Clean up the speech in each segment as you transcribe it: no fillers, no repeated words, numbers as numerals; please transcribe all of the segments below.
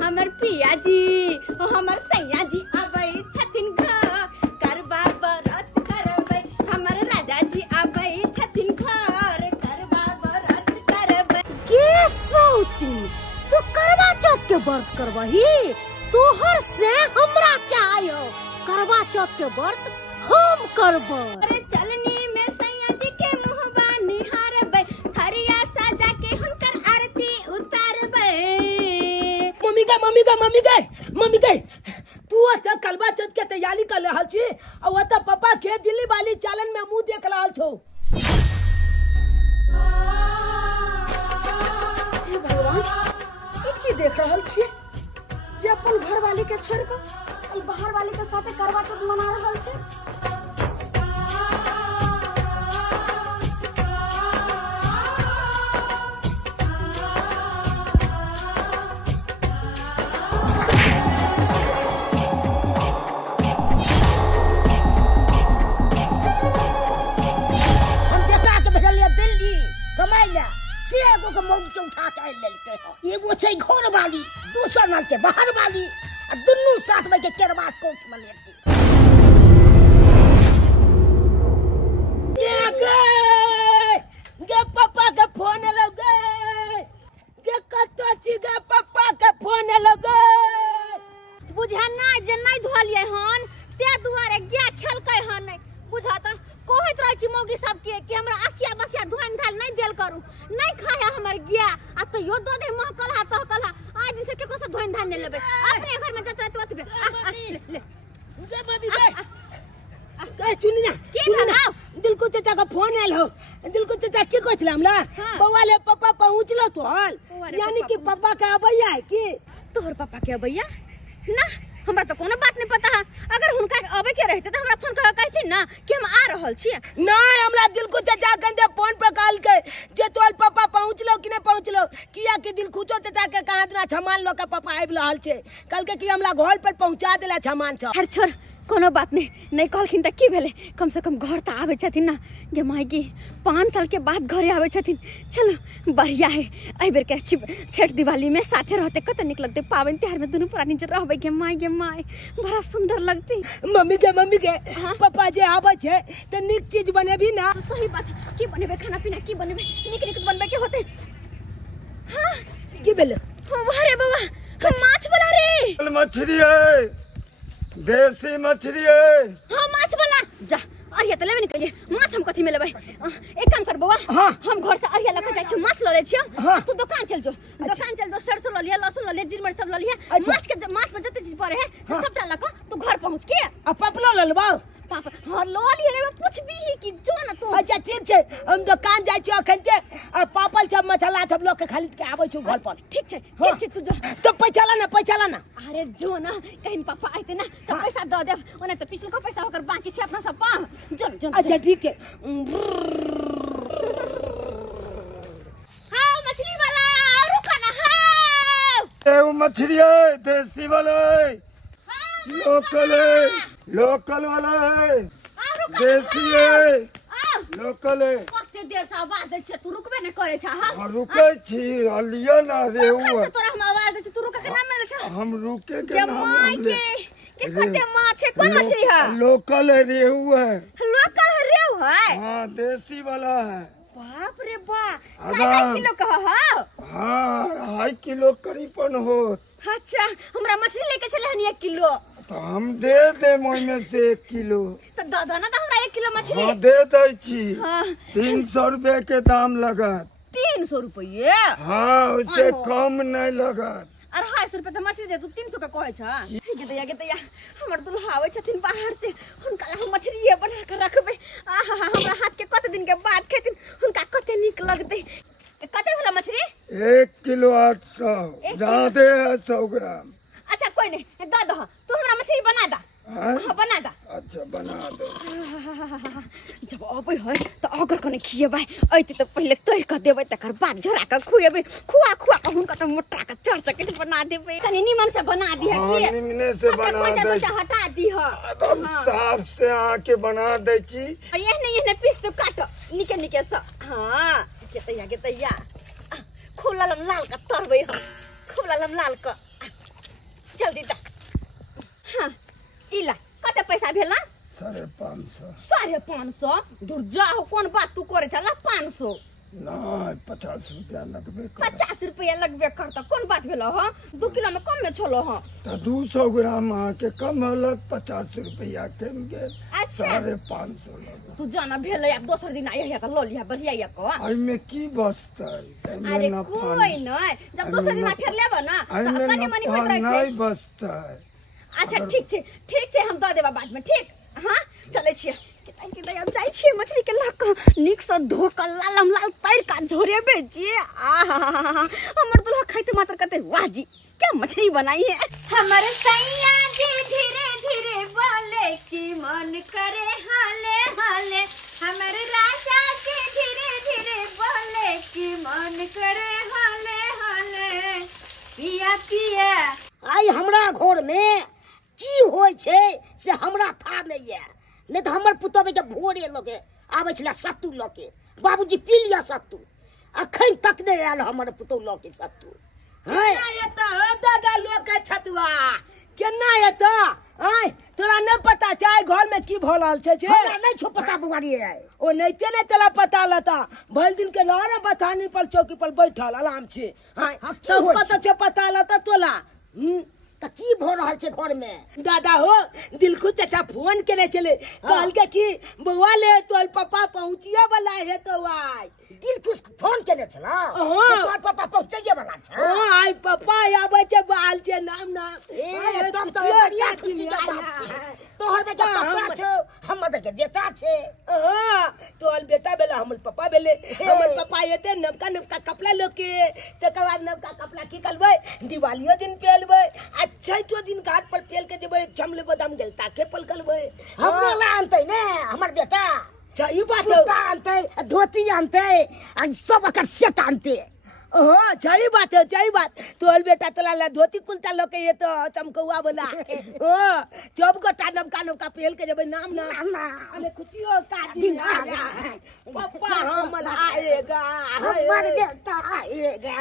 हमर पिया जी हमर सैया जी आबै छथिन घर करबा बरत करबै हमर राजा जी आबै छथिन घर करबा बरत करबै के सौती तू करवा चौथ के व्रत करबही तोहर से हमरा क्या आयो करवा चौथ के व्रत हम करबै अरे चलनी में सैया जी के मुहबा निहारबै हरिया सजा के हुनकर आरती उतारबै मम्मी गए तू अच्छा करवा चौथ के तैयारी कर रहल छी और वो तो पापा के दिल्ली वाली चालन में मुंह देख रहल छौ। हे भगवान ई की देख रहल छी जे अपन घर वाली के छोड़ के बाहर वाली के साथे करवा चौथ मना रहल छै। एगो के मौगी के उठा के ले लेके एगो छै घर वाली दूसरा नाल के बाहर वाली आ दुन्नू साथ में के केरवा कोट में लेती गे पापा के फोन लगे गे कतो छी गे पापा के फोन लगे बुझा ना जे नहीं धोलिए हन ते दुआरे गया खेलकै हन नहीं बुझा त कहत रह छी मौगी सब के कि हमरा आसिया बसिया धोन धाल नहीं देल करू नहीं खाया हमर गया आ तो यो दो दे महकल हा तो कहला आज दिन से केकरो से धोन धाल नहीं लेबे अपने घर में जतरा तो ओतबे ले गे बबी गे चुनिया के बनाओ दिलको चाचा का फोन आयल हो दिलको चाचा की कहथिला हमरा बौआ ले पापा पहुंचलो तो हाल यानी कि पापा के अबैया है कि तोहर पापा के अबैया ना हमरा तो कोनो बात नहीं पता है अगर हुनका अबे के रहते तो हमरा फोन कर कहथिन ना कि हम आ रहल छी नहीं हमरा दिलको चाचा कंदे फोन पे कॉल के जे तोर पापा पहुंचलो कि नहीं पहुंचलो किया कि दिलखुशो चाचा के कहा दिना सामान लो के पापा आबि रहल छे कल के कि हमरा घर पर पहुंचा देला सामान सब हर छोड़ कोनो बात नहीं कहलखिन त की भेले कम से कम घर त आवे छथिन ना गे मायगी 5 साल के बाद घरे आवे छथिन चलो बढ़िया है एहि बेर के छठ दिवाली में साथे रहते कत निक लगते पावन त्योहार में दोनों प्राणी जे रहबे गे माय बड़ा सुंदर लगती मम्मी के पापा जे आवे छे त निक चीज बनेबी ना सही बात की बनेबे खाना पीना की बनेबे निक बनबे के होते हां की भेले अरे बाबा माछ बना रे मछली है देसी मछली है हां माछ वाला जा अरिया त लेबे नहीं करिए माछ हम कथि में लेबै एक काम कर बौआ हम घर से अरिया लेके जाय छी माछ ल ले छी तू दुकान चल जो सरसों ल लिया लहसुन ल लिया जीर मिर्च सब ल लिया माछ में जते चीज पड़े है सबटा ल के तू घर पहुंच के आ पपलो ल लेबो पापा हां ल लिए रे पूछबी ही कि जो ना तू अच्छा ठीक छे हम दुकान जाय छी अखन के आ पापल सब मसाला सब लोग के खरीद के आबै छु घर पर ठीक छे तू जो तो पैसा ला ना अरे जो ना कहीं पापा आते ना तो पैसा दे दे ओने तो पिछले को पैसा होकर बाकी छे अपना सब पा जो अच्छा ठीक है हां मछली वाला रुका ना हां वो मछली है देसी वाला है लोकल वाला है देसी है लोकल है कते देर से आवाज दे छ तू रुकबे न करे छ हां रुकै छी लिया ना रेहू तोरा हम आवाज दे छ तू रुके के नाम में छ हम रुके के नाम के कते माछ है कौन मछली है लोकल है रेहू है लोकल है रेहू है हां देसी वाला है बाप रे बा कितना किलो कह हां 2.5 किलो करीबन हो अच्छा हमरा मछली लेके चले हनी 1 किलो तो हम दे दे मोइमे से 1 किलो तो दादा ना हमरा 1 किलो मछली हां दे दै छी 300 रुपए के दाम लगत 300 रुपये हां उससे कम नहीं लगत 250 रुपए तो मछली दे तू 300 का कहै छ के दैया हमर दुल्हा आवे छथिन बाहर से हुनका हम मछली बना के रखबे आहा हमरा हाथ के कत दिन के बाद खेथिन हुनका कते निक लगते कते वाला मछली 1 किलो 800 ज्यादा है 100 ग्राम अच्छा कोई नहीं दे दो तू हमरा मछली बना दा हां बना दा अच्छा बना दो जब अबै है त अगर कने खिएबै ऐते त पहिले तोय क देबै तकर बाद झोरा क खुएबै खुआ क हुनका त मोटा क चरचकेट बना देबै कनी निमन से बना दिया हां निमने से बना दे हटा दी ह साफ से आके बना दै छी एहने पीस तो काट निके स हां के तैया खूब लाल का तरबै ह खूब लाल का जल्दी दा। हाँ इला कते पैसा भेल ना? 550। 550 दूर जाओ कौन बात तू करे छला? 500 नहीं 50 रुपया लगबे कर। 50 रुपया लगबे करता कौन बात भेलो? हाँ 2 किलो में कम में छोलो। हाँ तो 200 ग्राम के कम अलग 50 रुपया कम गए। अच्छा 550 लगे। तू जाना भेल या दोसर दिन आया त लो लिया बढ़िया या को। आई में की बसतै? अरे कोई नहीं जब दोसर दिन फिर लेबो ना सनी मनी होत रहे नहीं बसतै। अच्छा ठीक छे हम दे देबा बाद में। ठीक हाँ चले छिए कि अब जाई छिए मछली के लाक निक से धो के लाल तैर का झोरे बेचिए। हमर दुल्हा खाइते मात्र कहते वाह जी क्या मछली बनाई है। हमारे सैया जी धीरे धीरे बोले कि मन करे हाले हाले। हमारे राजा जी धीरे धीरे बोले कि मन करे हाले हाले। पिया पिया आई हमरा घर में की होय छे से हमरा था नहीं है। नहीं तो हमर पुतबे के भोरे लगे आवे छला सत्तू लके। बाबूजी पी लिया सत्तू अखन तक नहीं आयल हमर पुतौ लके सत्तू। हां एता दादा लोके छतुआ केना एता? आय तोरा न पता चाय घर में की भोलाल छे? हमरा नहीं छो पता बुआरी है। ओ नहीं ते नहीं तेरा पता लता भल दिन के लारे बथानी पर चौकी पर बैठल आराम छे। हां तो कत छे पता लता तोला? त की भ रहल छे घर में? दादा हो दिलखुश चाचा फोन करे चले कहल के कि बउआ ले तोल पापा पहुंचिए वाला है तो आई। दिलखुश फोन केने छला तोर पापा पहुंचिए वाला छ? हां आई पापा आबै छे बाल छे नाम ना। ए तब तो बढ़िया खुशी के बात छे। तोहर बेटा पापा छो हमर के बेटा छे। हां तोल बेटा बेला हमर पापा बेले। हमर पापा एते नवका नवका कपड़ा लोके तकर बाद नवका कपड़ा की करबै दिवालियो दिन पेलबै। अच्छा तो दिन घाट पर पेल के जेबै चमले बदाम गेल ताके पल करबै। हमरो ला आनतै ने हमर बेटा। सही बात है आनतै धोती आनतै आ सब अकर सेट आनतै। हां सही बात है सही बात। तोल बेटा तोला ला धोती कुलता लोके ये तो चमकौआ वाला। हां जब गोटा नमका नमका पेल के जेबै नाम ना। अरे खुशी हो का दिन आएगा पापा हमर आएगा हमर बेटा आएगा।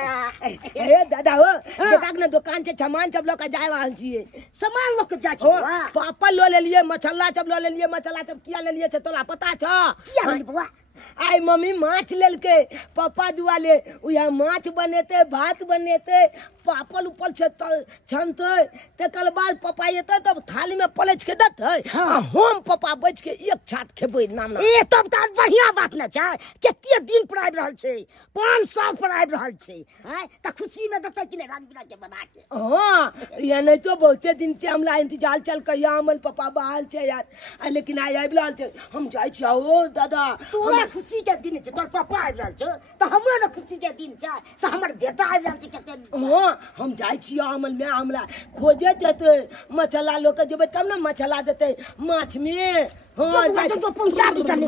ए दादा हो बेटा के दुकान से सामान सब लोके जाय रहल छिए। सामान लोके जाय छी पापा लो ले लिए मछला सब लो ले लिए। मछला सब किया ले लिए छ तोला पता छ? किया ले बुआ? आई मम्मी माछ लेलके पापा दुआले उया माछ बनेते भात बनेते पापल उपल छनते तकर बाद पापा एते तब थाली में पलच के देते। हम पापा बैठ के एक छात खेबै नाम ना। ए तब त बढ़िया बात न छै। केते दिन पर आबि रहल छै 500 पर आबि रहल छै। हैं त खुशी में देते कि ने रंग बिरंग के बना के। हां या नहीं तो बहुते दिन से हमरा इंतजार चल कहिया हमर पापा बाहर छै यार। लेकिन आई आबि रहल छै हम जाय छी। ओ दादा तोरा खुशी के दिन छै तोर पापा आबि रहल छै त हमरो न खुशी के दिन छै से हमर बेटा आबि रहल छै केते दिन। हां हम जाय छी अमल में हमरा खोजे देते मछला लोके जेबै तब न मछला देते माछ में। हां जाय तो पहुंचा दी कने।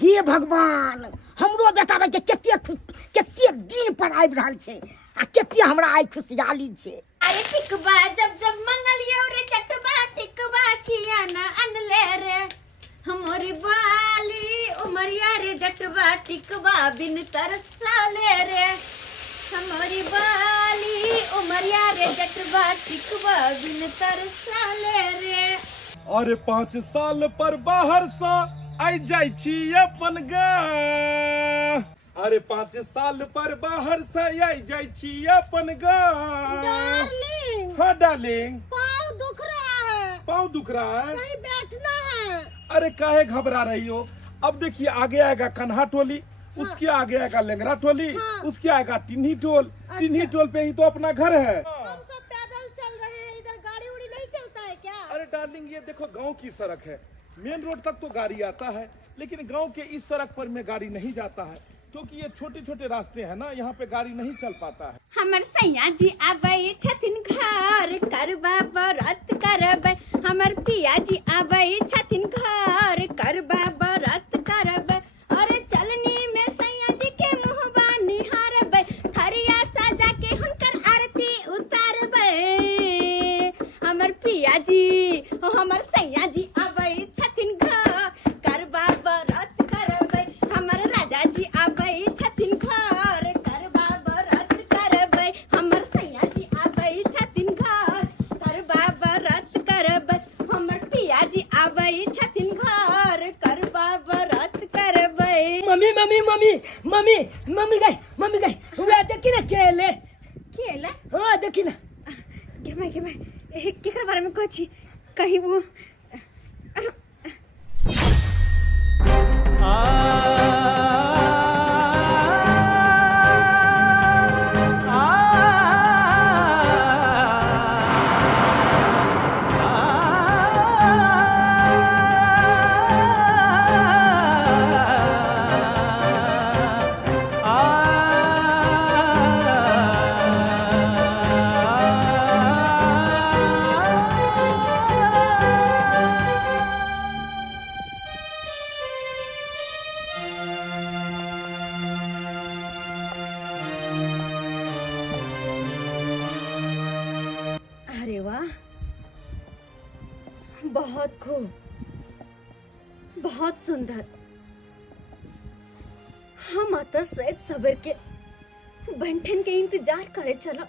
हे भगवान हमरो बेटा के केते दिन पर आबि रहल छै आ केते हमरा आई खुशहाली छै। अरे टिकबा जब जब मंगलियो रे चटबा टिकबा किया ना अनले रे। हमारी बाली उमरिया रे जटबा टिकबा बिन तरसाले रे। हमारी बाली उमरिया रे जटबा टिकबा बिन तरसाले रे। अरे 5 साल पर बाहर से आई जाय छी अपन गाँव। अरे 5 साल पर बाहर से आई जाय छी अपन गाँव। डार्लिंग हाँ डार्लिंग पाँव दुख रहा है। पाँव दुख रहा है? कहीं बैठना है। अरे काहे घबरा रही हो? अब देखिए आगे आएगा कन्हा टोली। उसके आगे आएगा लेंगरा टोली। उसके आएगा टिन्ही टोल। टिन्ही टोल पे ही तो अपना घर है। हम सब पैदल चल रहे हैं इधर गाड़ी उड़ी नहीं चलता है क्या? अरे डार्लिंग ये देखो गांव की सड़क है। मेन रोड तक तो गाड़ी आता है लेकिन गांव के इस सड़क पर में गाड़ी नहीं जाता है क्योंकि ये छोटे छोटे रास्ते हैं ना यहाँ पे गाड़ी नहीं चल पाता है। हमर सैया जी आबै छथिन घर करबा बरत करबै। हमर पिया जी आबै छथिन घर करबा बरत करबै। अरे चलनी में सैया जी के मुहबा निहारबै थरिया सजा के हुनकर आरती उतारबै। हमर पिया जी हमर सैया जी आबै छथिन घर करबा बरत करबै। हमर राजा जी आबै छथिन घर करबा बरत करबै। हमर सैया जी मम्मी मम्मी गई वे देखी ना केले केला हाँ देखी ना के मैं केकरा बारे में कहछी कहीं वो अरे वाह बहुत खूब बहुत सुंदर हम आता सैद सबर के बंठन के इंतजार करे चलो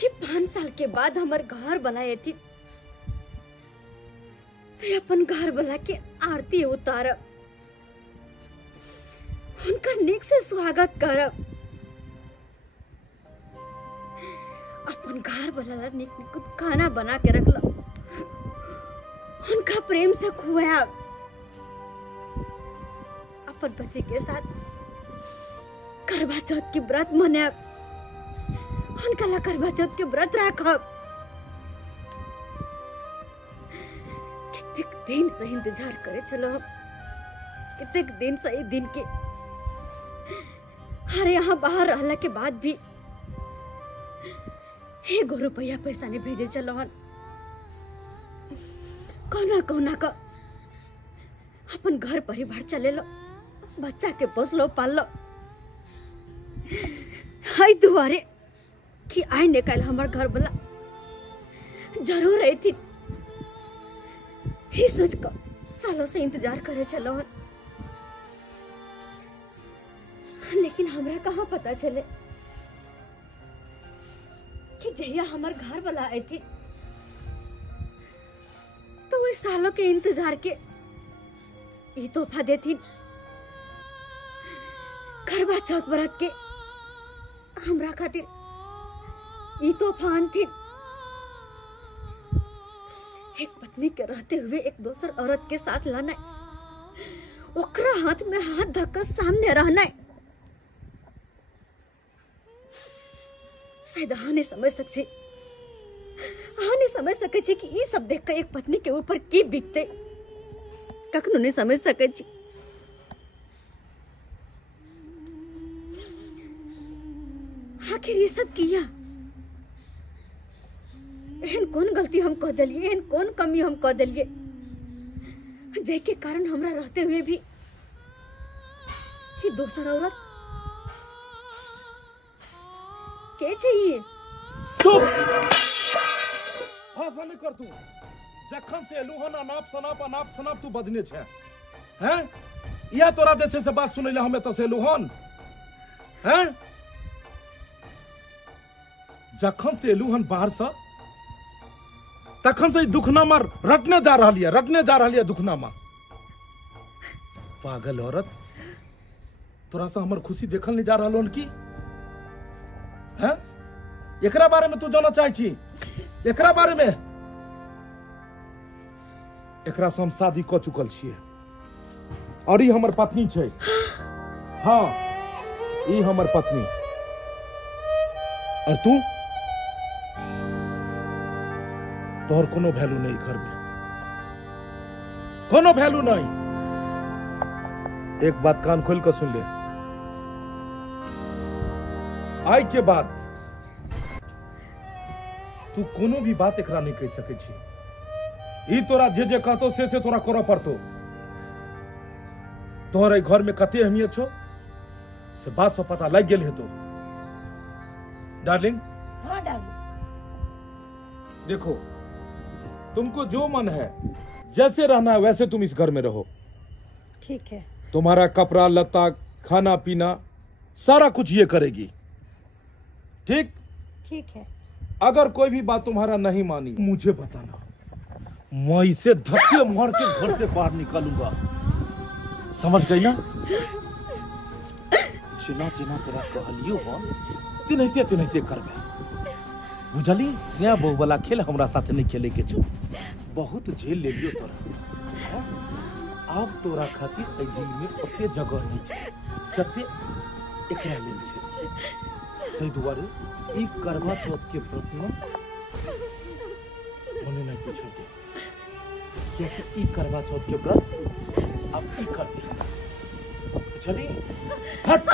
कि 5 साल के बाद हमार घर बनाए थी तो अपन घर बना के आरती उतारब उनका नेक से स्वागत करब अपन घर वाला निक निक खाना बना के रख लो उनका प्रेम से खुआया अपन पति के साथ करवा चौथ के व्रत मनाब उनका ला करवा चौथ के व्रत रखब कितने दिन से इंतजार करे चलो हम कितने दिन से ई दिन के अरे यहाँ बाहर रहला के बाद भी 1 रुपया पैसा नहीं भेजे चलो हन कौना का अपन घर परिवार चले लो बच्चा के पोस लो पाल लो हाय दुआरे कि आई निकल हमार घर वाला जरूर रही थी ही सोच कर सालों से इंतजार करे चलो हन लेकिन हमरा कहाँ पता चले कि जहिया हमार घर वाला आई थी तो वो सालों के इंतजार के ये तोहफा देती करवा चौथ व्रत के हमरा खातिर ये तोहफा आनती एक पत्नी के रहते हुए एक दोसर औरत के साथ लाना ओकरा हाथ में हाथ धक्का सामने रहना शायद नहीं समझ सके कि ये सब देख कर एक पत्नी के ऊपर की बीतते कखनो नहीं समझ सके आखिर ये सब किया एहन कौन गलती हम कह दिलिए एहन कौन कमी हम कह दिलिए जय के कारण हमरा रहते हुए भी ये दोसर औरत के चाहिए चुप भाषा नहीं कर तू जखन से एलुहन अनाप सनाप तू बजने छे हैं या तोरा जे छे से बात सुनै ले हमें तो से एलुहन हैं जखन से एलुहन बाहर से तखन से दुखनामा रटने जा रही है दुखनामा पागल औरत तोरा से हमर खुशी देखल नहीं जा रहा लोन की हैं एकरा बारे में तू जाना चाहे छी एकरा बारे में एकरा से हम शादी क चुकल छिए और ई हमर पत्नी छै हाँ ई हमर पत्नी और तू तोहर कोनो वैल्यू नहीं घर में कोनो वैल्यू नहीं एक बात कान खोल कर सुन ले आज के बाद तू कोनो भी बात एकरा नहीं कह सके छी ई तोरा जे कहतो से तोरा करऽ पड़तो तोहर घर में कते अहमियत छो से बात से पता लग गेल हेतो डार्लिंग हाँ डार्लिंग देखो तुमको जो मन है जैसे रहना है वैसे तुम इस घर में रहो ठीक है तुम्हारा कपड़ा लत्ता खाना पीना सारा कुछ ये करेगी ठीक ठीक है अगर कोई भी बात तुम्हारा नहीं मानी मुझे बताना मैं इसे धक्के मार के घर से बाहर निकालूंगा समझ गई ना? जिना जिना तोरा कहलियो हन तिनहिते करबे, बुझली? से बहु वाला खेल हमरा साथे नहीं खेले के छो। बहुत झेल ले लियो तोरा। अब तोरा खातिर ए दिल में ओते जगह नहीं छे जते एकरा लेल छे। तै दुआरे ई करवा चौथ के व्रत में मने नहीं तो छोड़ दे, क्योंकि ई करवा चौथ के व्रत अब ई कर दे। चली हट।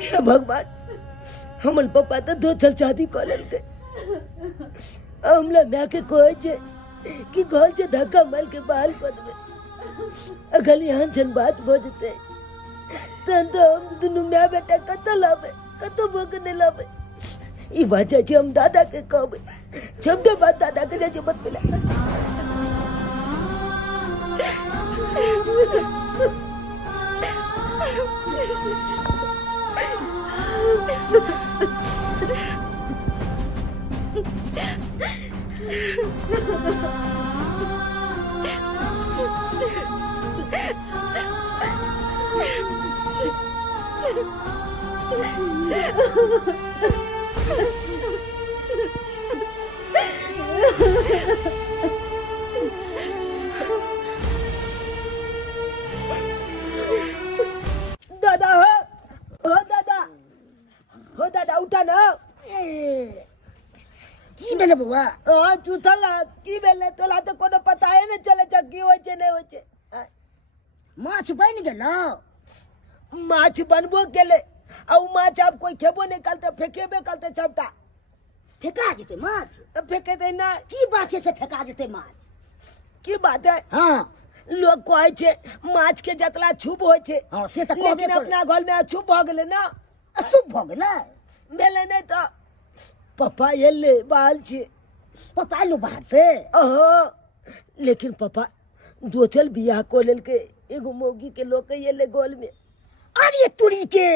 हे भगवान, हमर पापा तो 2 साल शादी कर लेलकै। हमला मैं के कहै छै कि घर से धक्का मार के बाहर कर देबै। अगर यहाँ छन बात भऽ जेतै तहन तो हम दुनू माय बेटा कतऽ लाबै, कतऽ भोगने लाबै। ई बात छै हम दादा के कहबै, सबटा बात दादा के जाइ छै बतबैला। दादा हो दादा उठा ना। की भेलै बउआ? चुथल की भेलै तोला तो कोनो पताए नहीं चले छ की होय छै नहीं होय छै। माछ बनि गेलौ? माछ बनबो गेलै आ उ माछ अब कोई खेबो नहीं करते, फेकेबे करते सबटा। फेका जेतै माछ? तो फेकेतै ना। की बात छै से फेका जेतै माछ? की बात है? हाँ लोग कहै छै माछ के जतला छुप होय छै। हाँ से तऽ कहबे लेकिन अपना घर में अछुप भऽ गेलै ना। अशुभ भऽ गेलै? भेलै नहीं तो पापा एले बाहर छै। पापा एलो बाहर से? लेकिन पापा दोचल बियाह को लेलकै, एगो मौगी के लोग एले गोल में। अरे तुरी के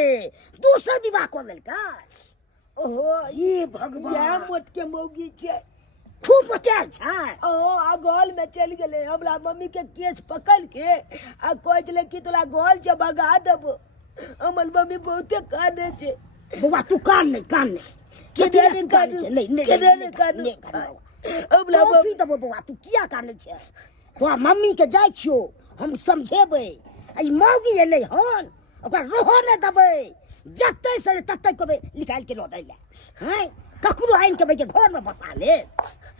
दोसर विवाह कऽ लेलकै? ओहो हे भगवान, यह मोट के मौगी छै। खूब मोटायल छै? आ गोल में चल गेले। हमरा मम्मी के केस पकड़ के आ कहै छलै कि तोरा गोल से भगा देबो। हमर मम्मी बहुते काने छै। बउआ तू कान नहीं केना नहीं काने छै? नहीं काने। हमरा कॉफी देबो बउआ, तू किया काने छै? तोरा मम्मी के जाइ छियो हम समझेबै। ई मौगी एलै हन, ओकरा रहो नहीं देबै। जतै से ततै कहबै निकाल के लऽ दै ले। हैं ककरो आइन के के घर में बसा ले।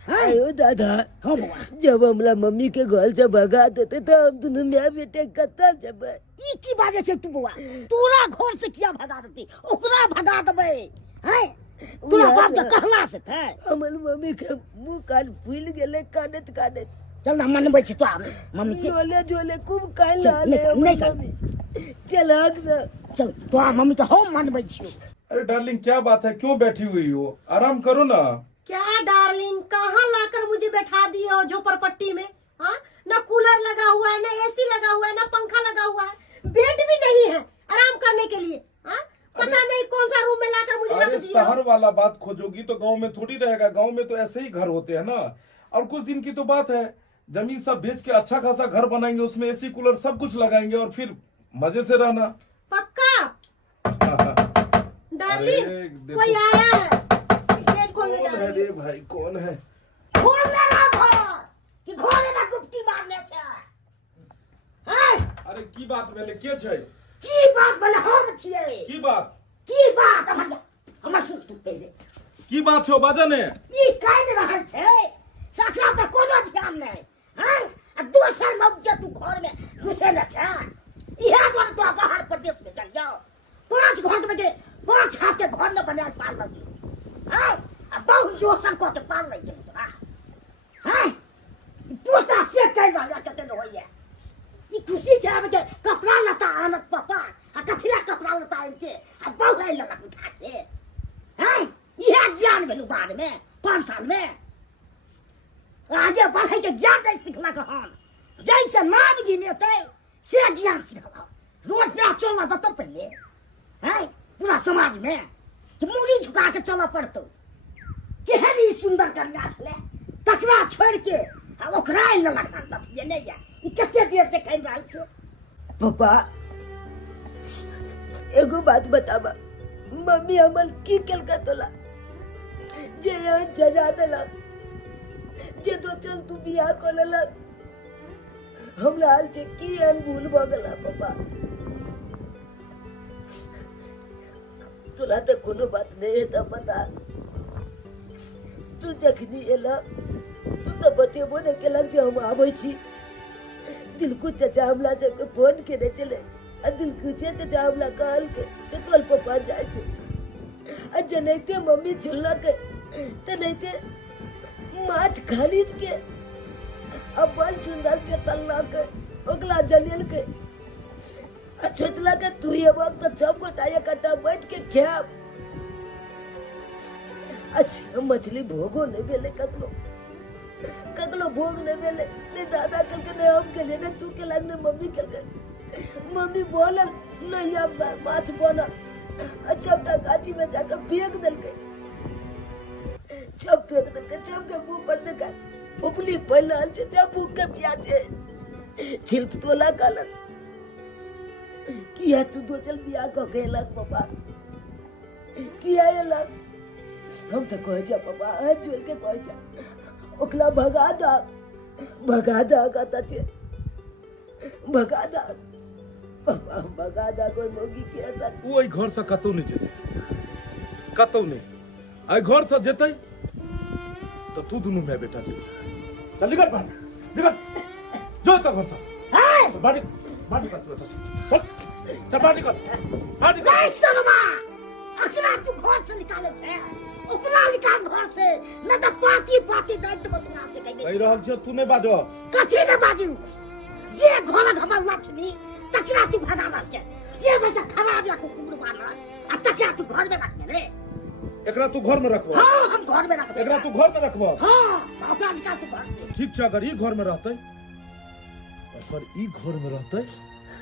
आयो दादा, हाँ बउआ, जब हमरा मम्मी के घर से भगा देते तो हम दोनों माय बेटे कतऽ जेबै? ई की बाजे छै तू बउआ? तोरा घर से किया भगा देती? ओकरा भगा देबै। हैं तोरा बाप के कहला से थे? हमर मम्मी के मुंह कान फूल गेले कानत कानत। चल ना मनबै छै तोरा मम्मी के। झोले झोले खूब कान चल, लाले नहीं हमर कान। मम्मी। चल हक ना। चल तोरा मम्मी के हम मनबै छियो। अरे डार्लिंग क्या बात है, क्यों बैठी हुई हो? आराम करो ना। क्या डार्लिंग, कहाँ लाकर मुझे बैठा दिए हो झोपड़पट्टी में? हाँ, ना कूलर लगा हुआ है, ना एसी लगा हुआ है, ना पंखा लगा हुआ है, बेड भी नहीं है आराम करने के लिए। हाँ, पता नहीं कौन सा रूम में लाकर मुझे अरे रख दिया। शहर वाला बात खोजोगी तो गांव में थोड़ी रहेगा। गांव में तो ऐसे ही घर होते हैं ना। और कुछ दिन की तो बात है, जमीन सब बेच के अच्छा खासा घर बनाएंगे, उसमें एसी कूलर सब कुछ लगाएंगे और फिर मजे से रहना। पक्का डार्लिंग, देखो। कोई आया है, गेट खोलने जा कौन रही है रे भाई, कौन है? खोल ले ना घर कि घरे ना गुप्ती मारने छै। हैं अरे की बात भेले, के छै? की बात बोले हम छियै? की बात? की बात हमर सुन तू पहले। की बात छौ, बाजा ने। ई काज रहल छै, सकरा पर कोनो ध्यान नहीं। हैं आ दोसर मौके तू घर में घुसे न छै। इहे द्वारा तो बाहर प्रदेश में चल जाओ। 5 घंटे में 5 हाथ के घर न बना पाल लगी। हैं आ बहुत दोसर को के पाल लगी तोरा। हैं पोता से कई वाला चटे होइए। ई खुशी छै अब के कपड़ा लता आनत पापा आ कथिला कपड़ा लता इनके आ बहु है ललक उठा के हैं यह ज्ञान भेलु बाद में 5 साल में आगे बढ़े के ज्ञान नहीं सिखला कहन जैसे नाम गिनेते से ज्ञान सिखला रोड पे चलना तो पहले हैं पूरा समाज में कि मूड़ी झुका के चलना पड़तो केहनी सुंदर कन्या छले तकरा छोड़ के ओकरा ललक ना ये नहीं जा ई कते देर से कह रहल छे पापा एगो बात बताबा मम्मी हमल की केलका तोला जे जजा देलक जे तो चल तू बियाह कर लेलक हमरा हाल छे की हम भूल भ गेला पापा तोला तो कोनो बात नहीं है तो पता तू जखनी एला तू तो बतेबो नहीं केलक जे हम आबै छी दिलकु चाचा हमला जब फोन केने चले आ दिलकु चाचा हमला कहल के जे तोल पापा जाय छै आ जनैते मम्मी झुलक त नैते माछ खरीद के अब बल चुंदल से तल्लक ओकला जलेल के आ छोचला के तू ये वक्त सब गोटा इकट्ठा बैठ के खाब अच्छा मछली भोगो नहीं भेले ककलो भोग नहीं भेले नहीं दादा कल के नहीं हम के नहीं तू के लग ने मम्मी कल के मम्मी बोलल नहीं अब माछ बनल अच्छा गाछी में जाकर फेंक दिल के सब फेंक दिल के सब के मुंह पर देखा उपली पहले से जब भूख के प्याजे छिल्प तोला कलर किया तू दो चल बिया को गेलक पापा किया एलक हम तो कह जा पापा हाथ जोड़ के कह जा ओकला भगा दा कहता छे भगा दा पापा भगा दा कोई मोगी किया वो ई घर से कतौ नहीं जेते कतौ नहीं आई घर से जेते तो तू दोनों मैं बेटा चल निकल बाहर निकल जो तो घर से बाहर निकल चल बाहर निकल नहीं सनमा अकरा तू घर से निकाले छे ओकरा निकाल घर से न त पाती दैत बतना से कह कह रहल छ तू नहीं बाजो कथि न बाजू जे घर हमर लक्ष्मी तकरा तू भगावा छे जे बेटा खराब या कुकुर मारना आ तकरा तू घर में रख ले एकरा तू घर में रखबो हां हम घर में रखबो एकरा तू घर में रखबो हां पापा निकाल तू घर से ठीक छै अगर ई घर में रहतै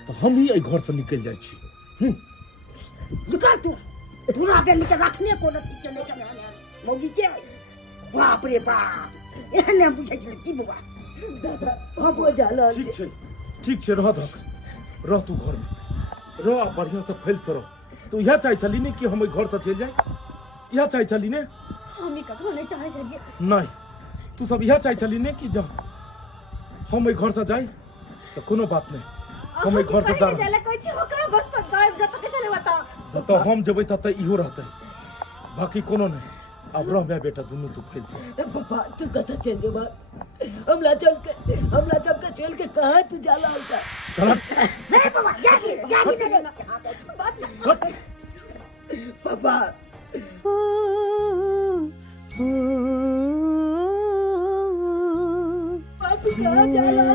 तो हम ही घर से निकल जाय छी निकाल तू पूरा बेल के रखने को नहीं के लेके मोगी के बाप रे बाप एहने बुझे छै की बुआ दादा हम हो जाला ठीक छै रह तू घर में रह बढ़िया से फैल से रह तू यह चाहे चली ने कि हम घर से चल जाए यह चाहे चली ने हमें कखनो नहीं चाहे छलिए नहीं तू सब यह चाहे चली ने कि जा हम घर से जाए तो कोनो बात नहीं हम घर से जा चले कहै छी ओकरा बस पर गायब जत के चले बता जत हम जेबै तत इहो रहतै बाकी कोनो नहीं अब रह मैं बेटा दोनों तू फैल से पापा तू कथा चल दे बा हमला चल के चल के कहां तू जाला होता चल हे बाबा जागी ले पापा तू कहां जाला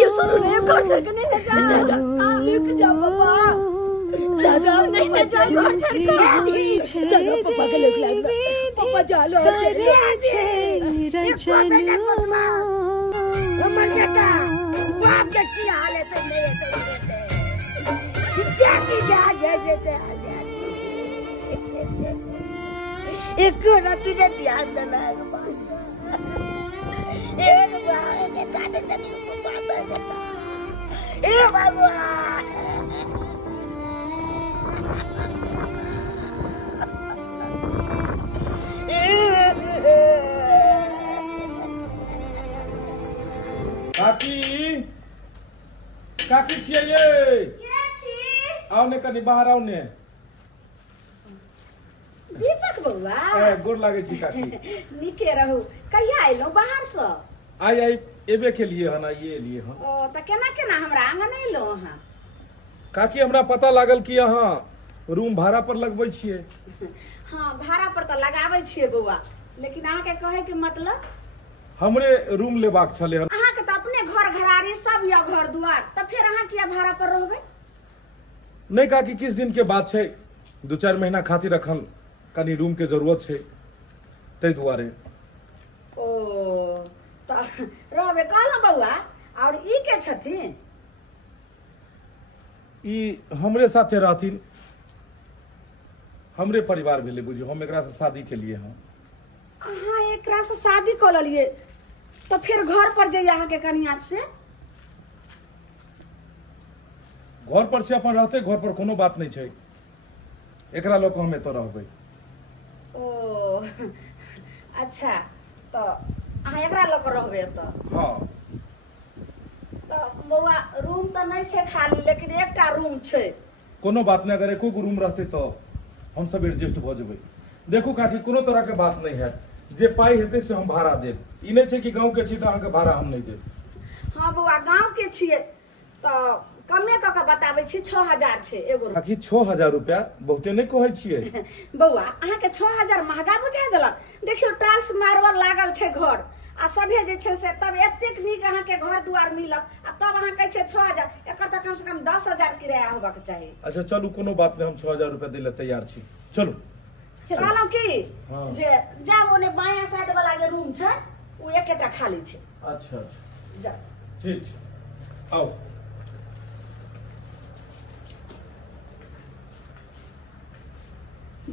ये सुनो ने घर चल के नहीं जा दादा लेके जा पापा दादा नहीं ना जा घर चल के दादा पापा के लेके लग पापा जाला हमर बेटा बाप के की हालत है ले जाती जा एक ना तुझे ध्यान देना है एक बार बेटा ने तक को पापा बेटा ए भगवान काकी छियै ये के छी आओ ने कनी बाहर आओ ने दीपक बउआ ए गोर लागे छी काकी नीके रहू कहिया आइलो बाहर से आई एबे के लिए हना ये लिए हन ओ त केना हमरा आंगन एलो हां काकी हमरा पता लागल कि अहाँ रूम भाड़ा पर लगबै छियै हां भाड़ा पर त लगाबै छियै बउआ लेकिन अहाँ के कहे के मतलब हमरे रूम लेबाक छले हन अहाँ के त अपने घर घर घरारी सब या घर दुआर, तब फिर अहाँ किया भाड़ा पर रहबै? नहीं कहा कि किस दिन के बात है, 2-4 महीना खातिर अखन कनी रूम के जरूरत है, तै दुआरे। ओ त रहबै कहलहुँ बौआ। और ई के छथिन? ई हमरे साथे रहथिन, हमरे परिवार भेले बुझियो, हम एकरा से शादी के लिए हैं। अहाँ एकरा से शादी कर लेलिए तो फिर घर पर जाइए अहाँ के कनिया से? घर पर से अपन रहते, घर पर कोनो बात नहीं है, एकरा लोग हम एतो रहबै। ओ अच्छा, तो अहाँ एकरा लऽ कऽ रहबै एतऽ? हाँ। तो बौआ रूम तो नहीं छे खाली, लेकिन एकटा रूम छे। कोनो बात नहीं, अगर एको गो रूम रहते तो हम सब एडजस्ट भ जेबै। देखो काकी कोनो तरह के बात नहीं है, जे पाई हेते से हम भाड़ा देब, ई नहीं छे कि गांव के छी त अहाँ के भाड़ा हम नहीं देब। हाँ बौआ गांव के छिए तो कमे क के बताबै छी, 6000 छे एगो रूम। काकी 6000 रुपया बहुते नहीं कहै छिए। बौआ अहाँ के 6000 महंगा बुझा देलक। देखियो टाइल्स मार्बल लागल छे घर, आ सभे जे छे से तब एतेक नीक अहाँ के घर दुआर मिलत, आ तब अहाँ कहै छे 6000। एकर त कम से कम 10000 किराया होबाक चाही। अच्छा चलू कोनो बात नहीं, हम 6000 रुपया दै ले तैयार छी, चलू। कहलहुँ की हाँ। जे जाब ओने बायां साइड वाला जे रूम छे वो एकेटा खाली छे। अच्छा अच्छा जा ठीक छै, आओ।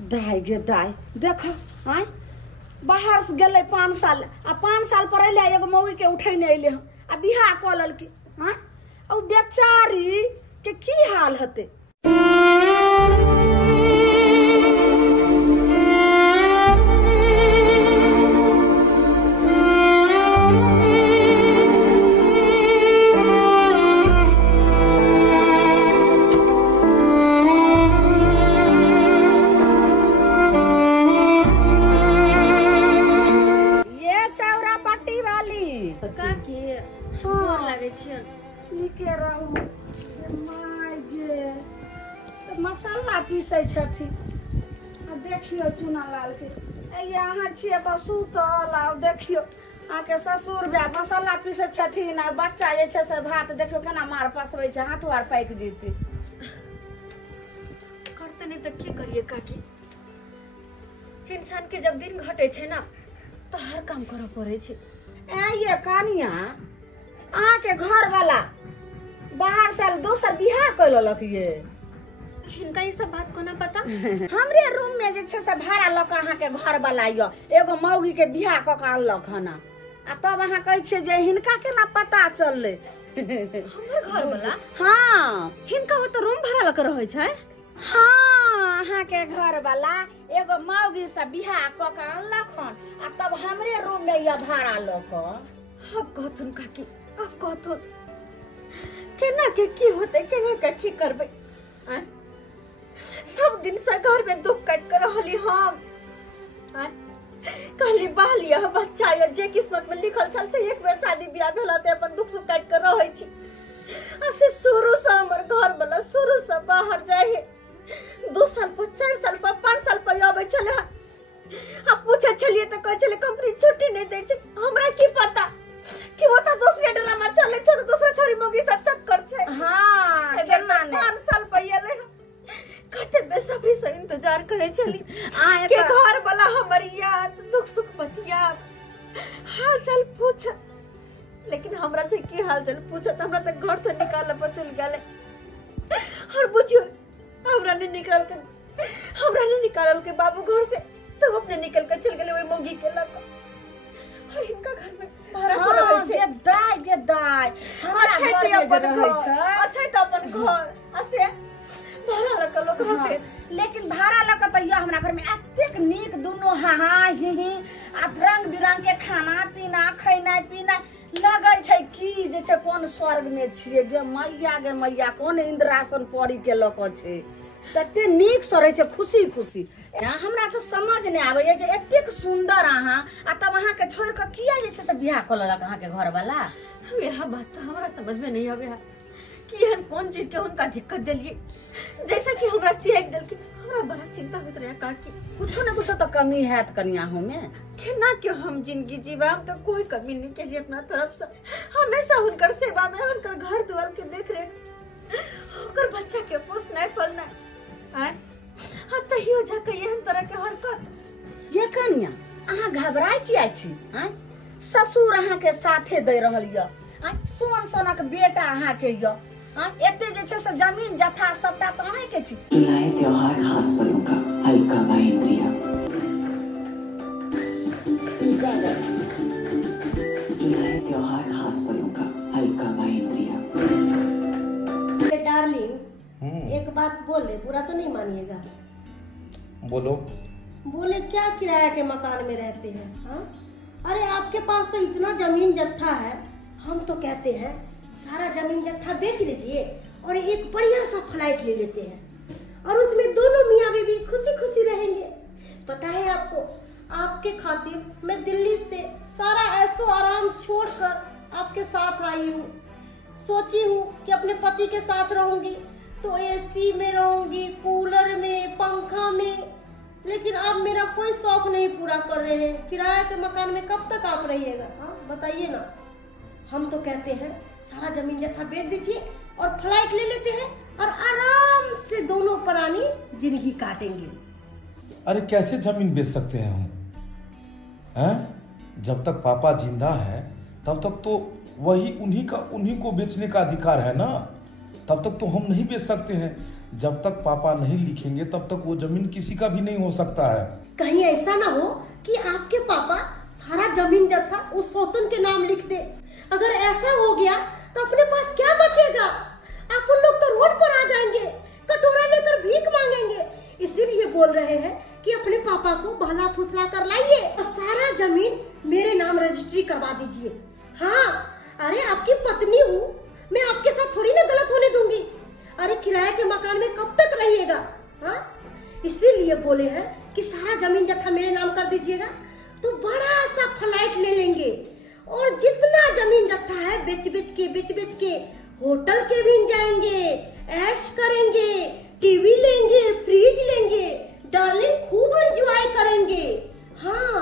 दाय गे दाय, देखो आय बाहर से गेले 5 साल, आ 5 साल पर अइले एगो मौगी के उठै नहीं अइले, आ बियाह क लेलकै। हां ओ बेचारी के की हाल हते? निके रहू माय गे, तो मसाला पीसै छथिन। आ देखियो चूना लाल के यहाँ छिए तो सुतल, आ देखियो अहाँ के ससुर बे मसाला पीसै छथिन, आ बच्चा जे छै से भात देखियो केना मार पसबै छै, हाथो आर पाकि जेतै। करते नहीं तो की करिए काकी, इंसान के जब दिन घटे छे ना तो हर काम करे पड़े छे। ए ये कनिया अहाँ के घर वाला बाहर से दोसर बियाह कर लेलक ये? इनका ये सब बात को ना पता। हमरे रूम में जे छे से भाड़ा ल के अहाँ के घर वाला यो एगो मौगी के बियाह क के अनलक हन, आ तब अहाँ कहै छे जे हिनका केना पता चलले? हमर घर वाला? हाँ हिनका वो तो रूम भाड़ा लग रहे छे। हाँ अहाँ के घर वाला एगो मौगी से बियाह क के अनलक हन, आ तब हमरे रूम में या भाड़ा ल के। अब कहतुन काकी, अब कहतुन केना के की होते, केना के की करबे? सब दिन से घर में दुख काट कर रहली हम। कहली बालिया बच्चा या जे किस्मत में लिखल छल से एक बेर शादी ब्याह भेला ते अपन दुख सुख काट कर रहै छी। असे शुरू से हमर घर वाला शुरू से बाहर जाए है, 2 साल पर 4 साल पर 5 साल पर आबै छले। अब पूछे छलिए तो कह छले कंपनी छुट्टी नहीं दे छै। हमरा की पता कि वो तो दूसरे डला में चले छ, तो दूसरा छोरी मौगी साथ चक्कर छै। हाँ केना ने 5 साल पहले कते बेसब्री से इंतजार करे चली के के घर वाला हमर याद दुख सुख बतिया हाल चाल पूछ, लेकिन हमरा से की हाल चाल पूछत? हमरा तक घर से निकाल पतल गेले, और बुझियो हमरा ने निकाल के बाबू घर से, तो अपने निकल कर चल गेले ओई मौगी के लग। और इनका घर में भाड़ा पर रहै छै। गे दाय हमरा अच्छा घर ते में जे अपन रहै घर, छै। अच्छा ते अपन घर असे भाड़ा लग लोग रहते। लेकिन भाड़ा लग तो यह हमरा घर में एतेक नीक दुनो हाहा हिही आ रंग बिरंग के खाना पीना खैना पीना लगे छै कि जे छै कोन स्वर्ग में छिए। गे मैया कोन इंद्रासन परी के लक छै, तते नीक से रहे छै खुशी खुशी। हमरा तो समझ नहीं आवे जे एतेक सुंदर अहाँ आ तब अहाँ के छोड़ के किया जे छै से बियाह क लेलक अहाँ के घर वाला? यह बात तो हमरा समझ में नहीं आवे कि हम कौन चीज के उनका दिक्कत दिलिए। जैसा कि हमरा त्याग दिल के हमरा बड़ा चिंता होत रहे काकी। कुछ न कुछ तो कमी है कनिया हो में। केना के हम जिंदगी जीवा, हम तो कोई कमी नहीं के लिए अपना तरफ से, हमेशा उनकर सेवा में, उनकर घर दुआर के देख रेख, उनकर बच्चा के पोसना फलना है। हाँ तहियो जाके एहन तरह के हरकत। ये कन्या अहाँ घबराई किया छी? ससुर अहाँ के साथे दे रहल य, सोन सोनक बेटा अहाँ के य, एते जे छै से जमीन जथा सबटा त अहाँ के छी। नए त्योहार खास पलों का हल्का इंद्रिया, नए त्योहार खास पलों का हल्का इंद्रिया। डार्लिंग एक बात बोले, बुरा तो नहीं मानिएगा। बोलो। बोले क्या किराया के मकान में रहते हैं? हाँ अरे आपके पास तो इतना जमीन जत्था है, हम तो कहते हैं सारा जमीन जत्था बेच लीजिए और एक बढ़िया सा फ्लाइट ले लेते हैं और उसमें दोनों मियाँ बीवी खुशी खुशी रहेंगे। पता है आपको, आपके खातिर मैं दिल्ली से सारा ऐसो आराम छोड़कर आपके साथ आई हूँ। सोची हूँ कि अपने पति के साथ रहूंगी तो एसी में रहूंगी, कूलर में, पंखा में, लेकिन आप मेरा कोई शौक नहीं पूरा कर रहे हैं। किराए के मकान में कब तक आप रहिएगा? हाँ बताइए ना। हम तो कहते हैं सारा जमीन जत्था बेच दीजिए और फ्लाइट ले लेते हैं और आराम से दोनों प्राणी जिंदगी काटेंगे। अरे कैसे जमीन बेच सकते हैं हम? हैं? जब तक पापा जिंदा है तब तक तो वही उन्हीं को बेचने का अधिकार है ना, तब तक तो हम नहीं बेच सकते हैं। जब तक पापा नहीं लिखेंगे तब तक वो जमीन किसी का भी नहीं हो सकता है। कहीं ऐसा ना हो कि आपके पापा सारा जमीन जत्था उस सौतन के नाम लिख दे। अगर ऐसा हो गया तो अपने पास क्या बचेगा? आप उन लोग तो रोड पर आ जाएंगे, कटोरा लेकर भीख मांगेंगे। इसीलिए बोल रहे हैं कि अपने पापा को बहला फुसला कर लाइए और सारा जमीन मेरे नाम रजिस्ट्री करवा दीजिए। हाँ अरे आपकी पत्नी हूँ मैं, आपके साथ थोड़ी ना गलत होने दूंगी। अरे किराए के मकान में कब तक रहिएगा? हाँ इसीलिए बोले हैं कि सारा जमीन जत्था मेरे नाम कर दीजिएगा तो बड़ा सा फ्लाइट ले लेंगे और जितना जमीन जत्था है बेच बेच के होटल के भी जाएंगे, ऐश करेंगे, टीवी लेंगे, फ्रिज लेंगे, डार्लिंग खूब एंजॉय करेंगे। हाँ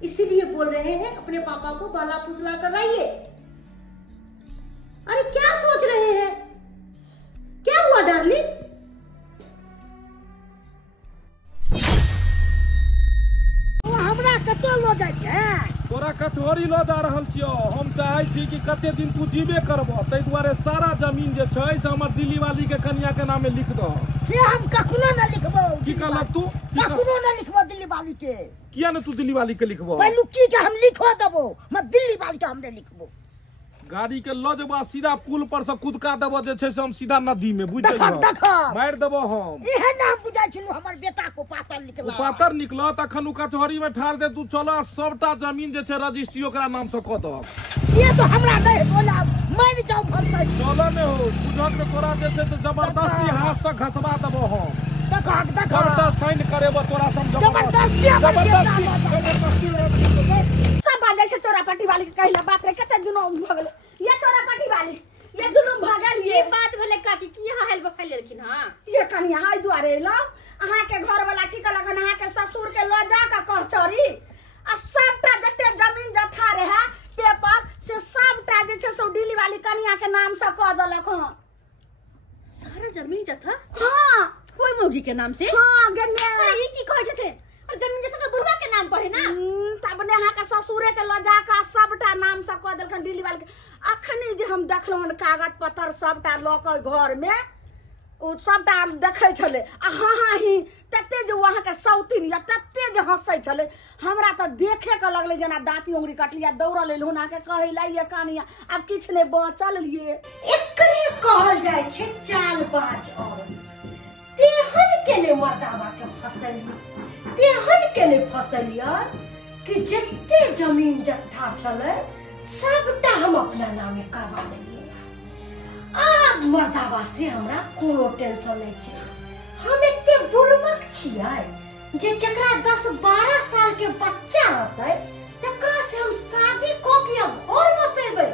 इसीलिए बोल रहे हैं अपने पापा को बाला फुसला कर लाइए। अरे क्या सोच रहे हैं? क्या हुआ डार्लिंग? वो हमरा कतो लो जाय छै? तोरा कचहरी लो जा रहल छियो। हम चाहे छी कि कते दिन तू जीवे करबो, तै दुआरे सारा जमीन जे छै से हमर दिल्ली वाली के कन्या के नामे लिख दो। से हम कखनो न लिखबो। की कहलक तू? कखनो न लिखबो दिल्ली वाली के। किया न तू दिल्ली वाली के लिखबो? लुक्की के हम लिखो देबो, मैं दिल्ली वाली के हम नहीं लिखबो। गाड़ी के लो जबा सीधा पुल पर से कूदका देबो जे छै से हम सीधा नदी में बुझ जइयो, मार देबो हम। एहे नाम बुझाय छनु हमर बेटा को पातर निकला। पातर निकलो तखन उ कचहरी में ठार दे तू चलो सबटा जमीन जे छै रजिस्ट्री ओकरा नाम से क दो। से तो हमरा नहीं बोला, मर जाओ फंसई। चलो ने हो बुझक में तोरा जे छै तो जबरदस्ती हाथ से घसवा देबो हम। सबटा साइन करेबो तोरा हम जबरदस्ती सब बाजे से चोरापट्टी वाली के कहला बात रे कते जुनून भ गेल। ये चोरापट्टी वाली ये जुनून भ गेल। ये बात भेले काकी की यहाँ हेल्प फैल लेकिन। हाँ ये कनिया हाय दुआरे लो अहाँ के घर वाला की कहलक अहाँ के ससुर के लो जा के कचहरी आ सबटा जते जमीन जथा रहे पेपर से सबटा जे छै सो दिल्ली वाली कनिया के नाम से क देलक। हां सारा जमीन जथा? हां कोई मौगी के नाम से? हां गन्ने। अरे ये की कहै छथे? और जमीन जथा तो बुढ़वा के नाम पर है ना? तब ने अहाँ के ससुरे के लो जा के सबटा नाम से क देलक दिल्ली वाली के। अखनी जे हम देखलहुं कागज पत्तर सबटा ल के घर में उ सबटा देखे छले आ हाँ ही तते जो वहां के सौतीन या तते जे हंसै छले हमरा तो देखे के लगले जना दांती उंगली कटलिया दौड़ल एलहुना के कहै ये कहानिया अब किछ ने बचल लिए। एकरे कहल जाय छै चालबाज औरत। तेहन केने मर्दावा के फसलिया, तेहन केने फसलिया कि जत्ते जमीन जत्था छले सबटा हम अपना नामे करवा लेलिए। आब मर्दावा से हमरा कोनो टेंशन नहीं छै। हम एते बुर्बक छियै जे जकरा 10-12 साल के बच्चा होतै तकरा से हम शादी क के घर बसेबै।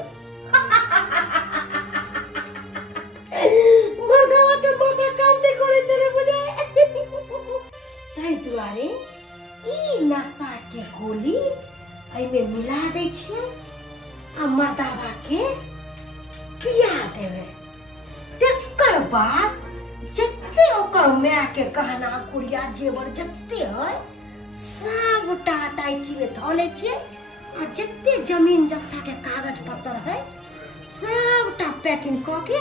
मर्दावा के माथा काम नहीं करे चले बुझाय। तै दुआरे ई ना नशा के गोली एमे मिला दे छिए आ मर्दावा के पिया देवे। तेकर बाद जत्ते ओकर माय के गहना गुड़िया जेवर जत्ते है सबटा टाइची में धले छिए आ जत्ते जमीन जत्था के कागज पत्र है सबटा पैकिंग क के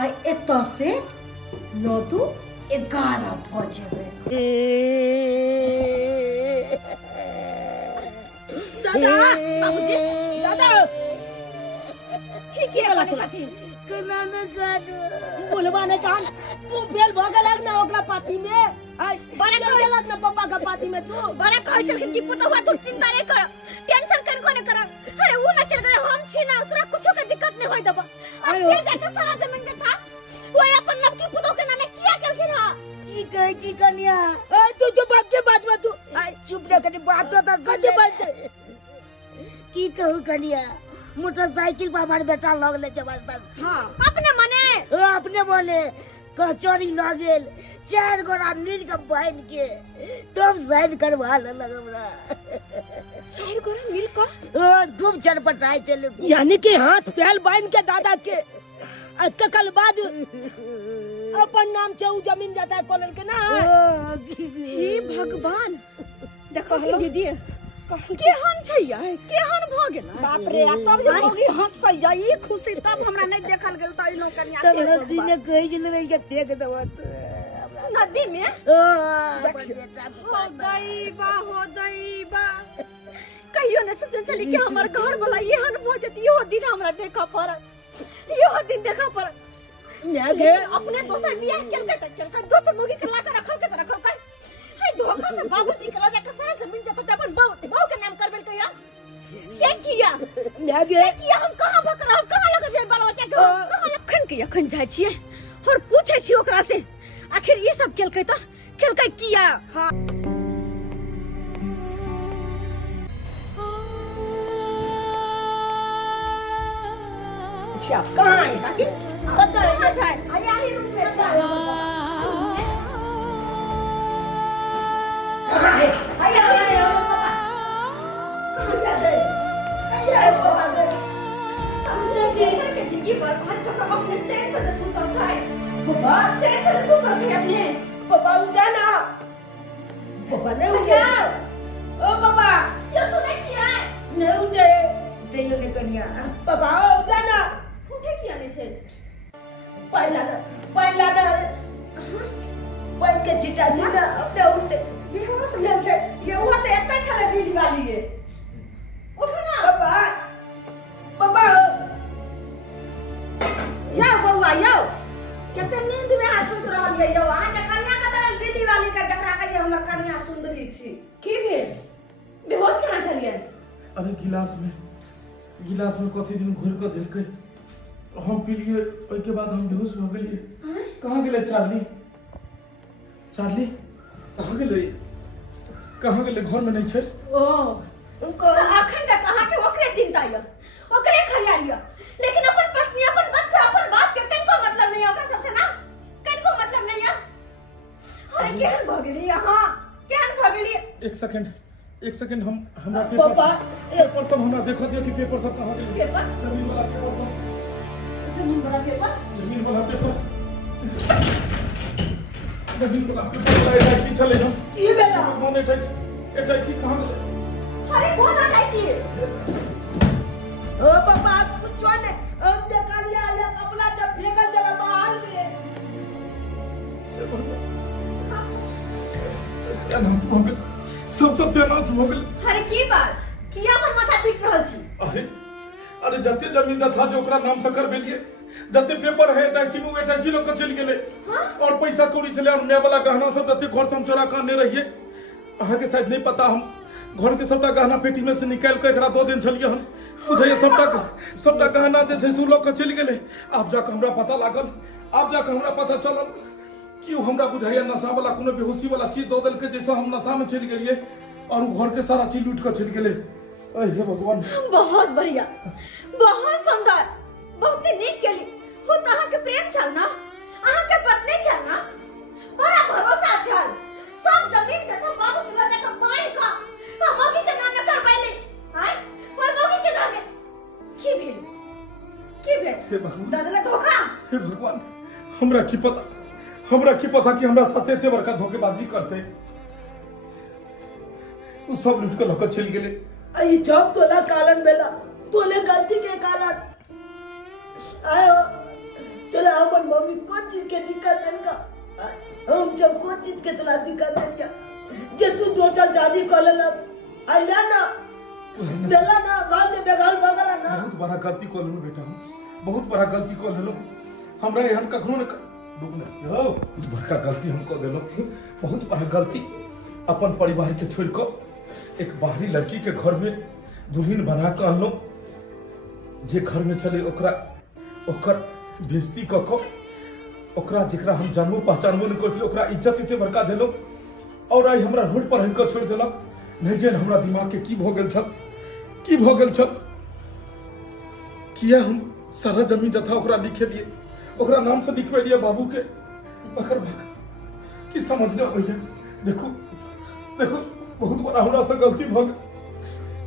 आ एतो से 9-11 बजेबे। दादा बाबूजी दादा के वाला छथिन कना न गाडू बोलबा ने कान तू फेल भ गेलक ना ओकरा पाती में आई बड़ा चल गेलक ना पापा का पाती में तू बड़ा कहै छलखिन कि पुतवा तू चिंता नहीं कर टेंशन कनको नहीं कर। अरे वो ना चल गए हम छी ना तोरा कुछो के दिक्कत नहीं होई दबा। अरे जाके सारा जमीन जथा वो अपन नबकी पुतो के नामे किया करखिन हां की कहै छी कन्या ए तू चुप रह के बात में तू आई चुप रह के बात तो सुन ले बात की कहू कन्या मोटरसाइकिल पर हमारे बेटा लग ले जब हां अपने बोले कचौड़ी लगेल 4 गोरा मिल के बहन के तब साइन करवा लग हमरा 4 गोरा मिल का खूब चरपटाए चले यानी कि हाथ पैर बांध के दादा के कल बाद अपन नाम से उ जमीन जाता है कॉलेज के ना। हे भगवान देखो दीदी केहन छैया केहन भ गेल बाप रे तब जे होगी हंसैया ई खुशी तब हमरा नहीं देखल गेल त इनो कन्या तब नदी ने कहि जे ले के फेंक देबत नदी में हो दैबा कहियो ने सुतन चली के हमर घर वाला एहन भ जती यो दिन हमरा देखा पड़त यो दिन देखा पड़त नेगे अपने दोसर बियाह केलका दोसर मोगी के ला के रखल के रखल कर हाय धोखा से बाबूजी के राजा के सारा जमीन जब अपन बाऊ के नाम करबेल कहिया से किया नेगे से किया हम कहां बकरा कहां लगे जे बाल बच्चा के कहां अखन के अखन जाय छिए और पूछे छी ओकरा से आखिर ये सब केलकै त केलकै किया। हां शाफ कहां है काकी कहां है आया ही रूम में शाफ कहां है आया आया कहां से गए आया बाबा गए हमने के जिंदगी पर हर तो अपने चैन से सुतल छै बाबा चैन से सुतल छै अपने पापा उठा ना पापा नहीं उठे ओ पापा यो सुनै छियै नहीं उठे उठे ने कन्या पापा उठा ना उठे किया नहीं छै पहला ना बन के चिटा दी ना अपने उठते बेहोश भेल छै ये हुआ त एते छले बिजली वाली है उठो ना पापा पापा या बउआ यो कते नींद में आ सुत रहल है यो आ के कन्या के तरह बिजली वाली के जकरा कहिए हमर कन्या सुंदरी छी की भेल बेहोश केना छलिए। अरे गिलास में कथी दिन घोर के देलकै हम पीलिए ओइ के बाद हम बेहोश हो गेलिए। कहां गेले चार्ली कहां गेले घर में नहीं छै ओ उनको अखन तक कहां के ओकरे चिंता य ओकरे ख्याल य लेकिन अपन पत्नी अपन बच्चा अपन बाप के कनको मतलब नहीं ओकरा सबसे ना कनको मतलब नहीं है। अरे केहन भ गेली हां केहन भ गेली। एक सेकंड हमरा पेपर सब हमरा देखा दियो कि पेपर सब कहां गेल पेपर जमीन वाला पेपर एटाची चले हम की बेला कौन एटाची कहां गेल। अरे कौन एटाची ओ पापा कुछ ने हम देखा लिया ये कपड़ा जब फेंकल चला बाहर में क्या नास हो गेल सब तेनास हो गेल। अरे की बात किया मन माथा पीट रहल छी। अरे जते जमीन था जो ओकरा नाम से कर बेलिए जते पेपर है एटाची लोग चल गेले और पैसा कौड़ी चले और नया वाला गहना सब जते घर से हम चोरा करने रहिए अहाँ के शायद नहीं पता हम घर के सबटा गहना पेटी में से निकाल के एकरा 2 दिन छलिए हम बुझाइए सबटा गहना जे छै लोग के चल गेले। आब जाके हमरा पता लागल आब जाके हमरा पता चलल कि हमरा बुझाइए नशा वाला कोनो बेहोशी वाला चीज दो देल के जैसे हम नशा में चल गेलिए और घर के सारा चीज लूट के चल गेले। हे भगवान बहुत बढ़िया बहुत सुंदर बहुत नीक केली हो कहां के प्रेम छल ना अहां के पत्नी छल ना बड़ा भरोसा छल सब जमीन जथा बाबू के लगा के पाई का हे भगवान, दादा धोखा। हे भगवान, हमरा की पता कि हमरा साथे एते बड़का धोखेबाजी करते। उ सब लूट के लक चल गेले। आई जब तोला कालन बेला तोले गलती के कालन आयो तोला अपन मम्मी कौन चीज के दिक्कत है का? हम जब कौन चीज के तोला दिक्कत है क्या? जे तू 2 साल शादी कर लेला आइला ना बेला ना घर से बेघर भगला ना। बहुत बड़ा गलती कर लेलो बेटा, हम बहुत बड़ा गलती कर लेलो। हमरा एहन कखनो न रुक ना यो, बहुत बड़का गलती हम कर देलो। बहुत बड़ा गलती अपन परिवार के छोड़ के एक बाहरी लड़की के घर में दुल्हन बना के आनलो। जे घर में चले ओकर बेइज्जती क के ओकरा जेकरा हम जानबो पहचानबो न करछिए ओकरा इज्जत एते बड़का देलो और आई हमरा रोड पर हम छोड़ देलक। नहीं जेन हमरा दिमाग के की भ गेल छल किया हम सारा जमीन जथा ओकरा लिखे लिए, ओकरा नाम से लिखवे लिए बाबू के बकर भाग की समझ न भैया। देखो बहुत बड़ा हमरा से गलती भ गेल,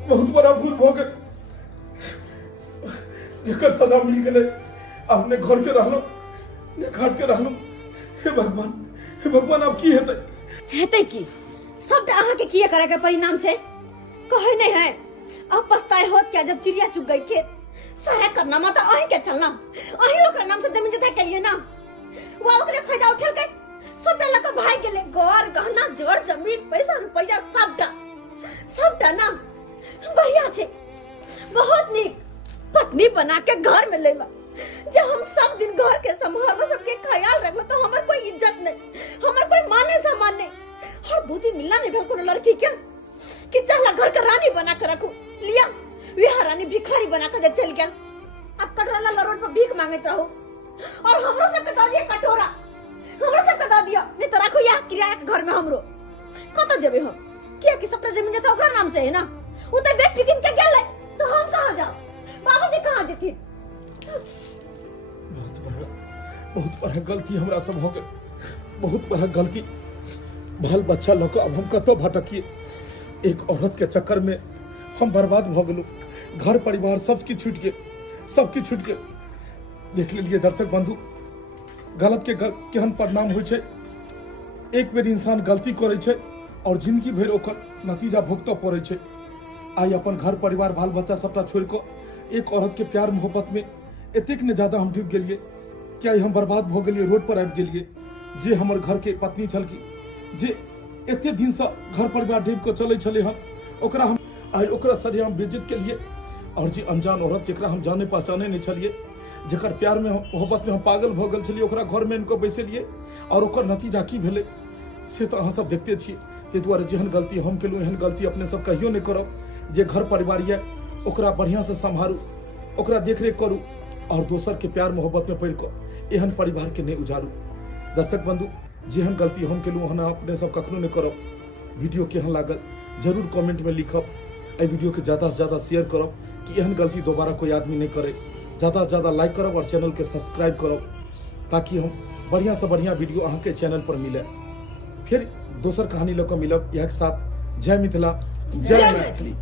बहुत बड़ा भूल भ गेल। जेकर सजा मिल गेले अपने घर के रहलो ने घाट के रहलो। हे भगवान अब की हेतै की सब अहाँ के किए करे के परिणाम छे कहे नहीं है। अब पछताए होत क्या जब चिड़िया चुग गई खेत। सारा करना मत अहीं के चलना, अहीं ओकरा नाम से जमीन जथा के लिए ना वो ओकरे फायदा उठल के सब लका भाई गेले। घर गहना जड़ जमीन पैसा रुपया सबटा ना बढ़िया छे। बहुत नीक पत्नी बना के घर में लेवा। जब हम सब दिन घर के संभालवा सबके ख्याल रखला तो हमर कोई इज्जत नहीं, हमर कोई माने सम्मान नहीं। हर दूधी मिलना नहीं भेल कोनो लड़की क्या कि चला घर का रानी बना कर रखू। लिया वह रानी भिखारी बना कर चल गया। अब कटोरा रोड पर भीख मांगत रहो और हमरो सब के दे दिया कटोरा, हमरो सब के दे दिया। नहीं तो रखो यहाँ किराया के घर में हमरो कत जेबे हम किया कि सबटा जमीन जथा ओकरा नाम से है ना। उ त बेच बिकिन के गेल तो हम कहां जाओ, बाबूजी कहां जेथिन? बहुत बड़ा गलती हमरा सब हो गए, बहुत बड़ा गलती। बाल बच्चा लोग अब हम कतो भटकिए। एक औरत के चक्कर में हम बर्बाद भ गेलू। घर परिवार सबकी छूट गए। देख लिए दर्शक बंधु, गलत के केहन परिणाम होइ छै। एक बेर इंसान गलती करे छै और जिंदगी भर ओकर नतीजा भुगतऽ पड़े छै। आई अपन घर परिवार बाल बच्चा सबटा छोड़ के एक औरत के प्यार मोहब्बत में एतेक ने ज्यादा हम डूब गेलिए कि आई हम बर्बाद भ गेलिए, रोड पर आबि गेलिए। जे हमर घर के पत्नी छलकी, जे एते दिन से घर परिवार ढीब के चले छले हम, ओकरा हम आई ओकरा सजे हम बेइज्जत के लिए। और जे अनजान औरत जेकरा हम जाने पहचाने नहीं छलिए, जेकर प्यार में मोहब्बत में हम पागल भ गेल छलिए, ओकरा घर में इनको बैसेलिए और ओकर नतीजा की भेले से तो अहाँ सब देखते छिए। ताहि दुआरे जेहन गलती हम केलहुँ एहन गलती अपने सब कहियो नहीं करब। जे घर परिवार ये ओकरा बढ़िया से संभारू, ओकरा देखरेख करू और दोसर के प्यार मोहब्बत में पड़ के एहन परिवार के नहीं उजारू। दर्शक बंधु, जेहन गलती हम केलहुँ हन अपने सब कखनो नहीं करब। वीडियो केहन लागल जरूर कमेंट में लिखब। ए वीडियो के ज्यादा से ज्यादा शेयर करब कि एहन गलती दोबारा कोई आदमी नहीं करे। ज्यादा से ज्यादा लाइक करब और चैनल के सब्सक्राइब करब ताकि हम बढ़िया से बढ़िया वीडियो अहाँ के चैनल पर मिले। फिर दोसर कहानी लोग मिलब एक साथ। जय मिथिला, जय मैथिली।